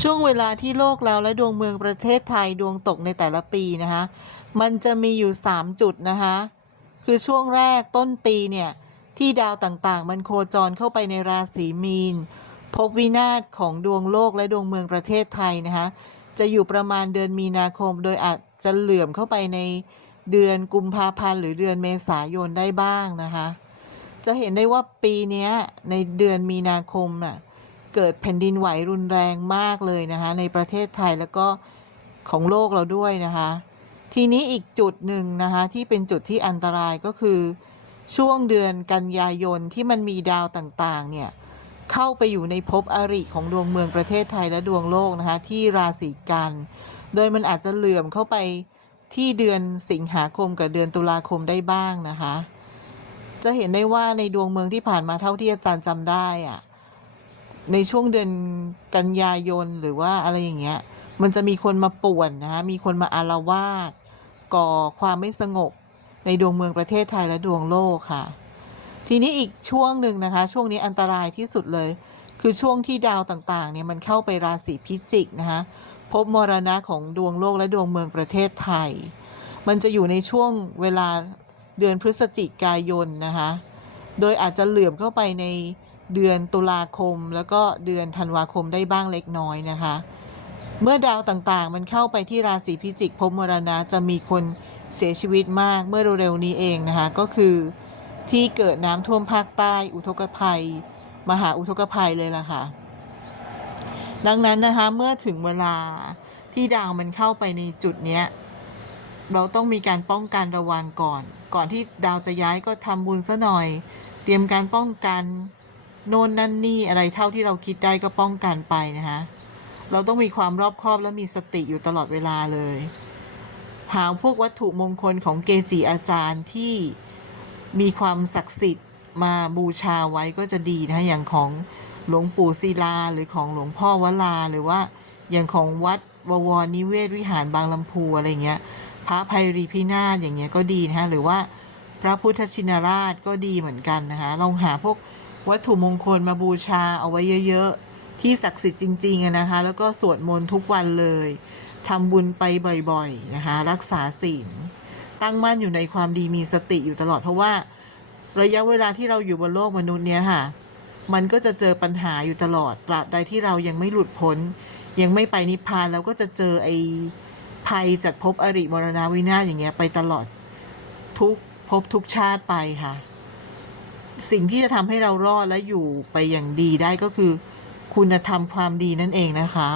ช่วงเวลาที่โลกเราและดวงเมืองประเทศไทยดวงตกในแต่ละปีนะคะมันจะมีอยู่ 3 จุดนะคะคือช่วงแรกต้นปีเนี่ยที่ดาวต่างๆ มันโคจรเข้าไปในราศีมีนพบวินาศของดวงโลกและดวงเมืองประเทศไทยนะคะจะอยู่ประมาณเดือนมีนาคม โดยอาจจะเหลื่อมเข้าไปในเดือนกุมภาพันธ์หรือเดือนเมษายนได้บ้างนะคะ จะเห็นได้ว่าปีนี้ในเดือนมีนาคมน่ะ เกิดแผ่นดินไหวรุนแรงมากเลยนะคะในประเทศไทยแล้วก็ของโลกเราด้วยนะคะ ทีนี้อีกจุดหนึ่งนะคะที่เป็นจุดที่อันตรายก็คือ ช่วงเดือนกันยายนที่มันมีดาวต่างๆเนี่ยเข้าไปอยู่ในภพอริของดวงเมืองประเทศไทยและดวงโลกนะคะที่ราศีกัน โดยมันอาจจะเหลื่อมเข้าไปที่เดือนสิงหาคมกับเดือนตุลาคมได้บ้างนะคะ จะเห็นได้ว่าในดวงเมืองที่ผ่านมาเท่าที่อาจารย์จำได้อะ ในช่วงเดือนกันยายนหรือว่าอะไรอย่างเงี้ย มันจะมีคนมาป่วนนะคะมีคนมาอารวาสก่อความไม่สงบในดวงเมืองประเทศไทยและดวงโลกค่ะ ทีนี้อีกช่วงหนึ่งนะคะ ช่วงนี้อันตรายที่สุดเลย คือช่วงที่ดาวต่างๆเนี่ยมันเข้าไปราศีพิจิกนะคะพบมรณะของดวงโลกและดวงเมืองประเทศไทย มันจะอยู่ในช่วงเวลาเดือนพฤศจิกายนนะคะ โดยอาจจะเหลื่อมเข้าไปใน เดือนตุลาคม แล้วก็เดือนธันวาคมได้บ้างเล็กน้อยนะคะ เมื่อดาวต่างๆ มันเข้าไปที่ราศีพิจิกพบมรณะจะมีคนเสียชีวิตมากเมื่อเร็วๆนี้เองนะคะ ก็คือที่เกิดน้ำท่วมภาคใต้อุทกภัย มหาอุทกภัยเลยล่ะค่ะ ดังนั้นนะคะเมื่อถึงเวลาที่ดาวมันเข้าไปในจุดเนี้ยเราต้องมีการป้องกันระวังก่อน ก่อนที่ดาวจะย้ายก็ทำบุญซะหน่อย เตรียมการป้องกัน โน่นนั่นนี่อะไรเท่าที่เราคิดได้ก็ป้องกันไปนะคะเราต้องมีความรอบคอบและมีสติอยู่ตลอดเวลาเลย หาพวกวัตถุมงคลของเกจิอาจารย์ที่มีความศักดิ์สิทธิ์มาบูชาไว้ก็จะดีนะะอย่างของหลวงปู่ศิลาหรือของหลวงพ่อวลาหรือว่าอย่างของวัดบวรนิเวศวิหารบางลำพูอะไรเงี้ย พระภัยรีพินาศอย่างเงี้ยก็ดีนะะหรือว่าพระพุทธชินราชก็ดีเหมือนกันนะคะลองหาพวก วัตถุมงคลมาบูชาเอาไว้เยอะๆ ที่ศักดิ์สิทธิ์จริงๆนะคะ แล้วก็สวดมนต์ทุกวันเลยทำบุญไปบ่อยๆนะคะ รักษาศีลตั้งมั่นอยู่ในความดีมีสติอยู่ตลอดเพราะว่า ระยะเวลาที่เราอยู่บนโลกมนุษย์เนี้ยค่ะ มันก็จะเจอปัญหาอยู่ตลอดตราบใดที่เรายังไม่หลุดพ้น ยังไม่ไปนิพพานเราก็จะเจอไอ้ภัยจากภพอริมรณาวินาศอย่างเงี้ยไปตลอดทุกภพทุกชาติไปค่ะ สิ่งที่จะทำให้เรารอดและอยู่ไปอย่างดีได้ก็คือ คุณธรรมความดีนั่นเองนะคะ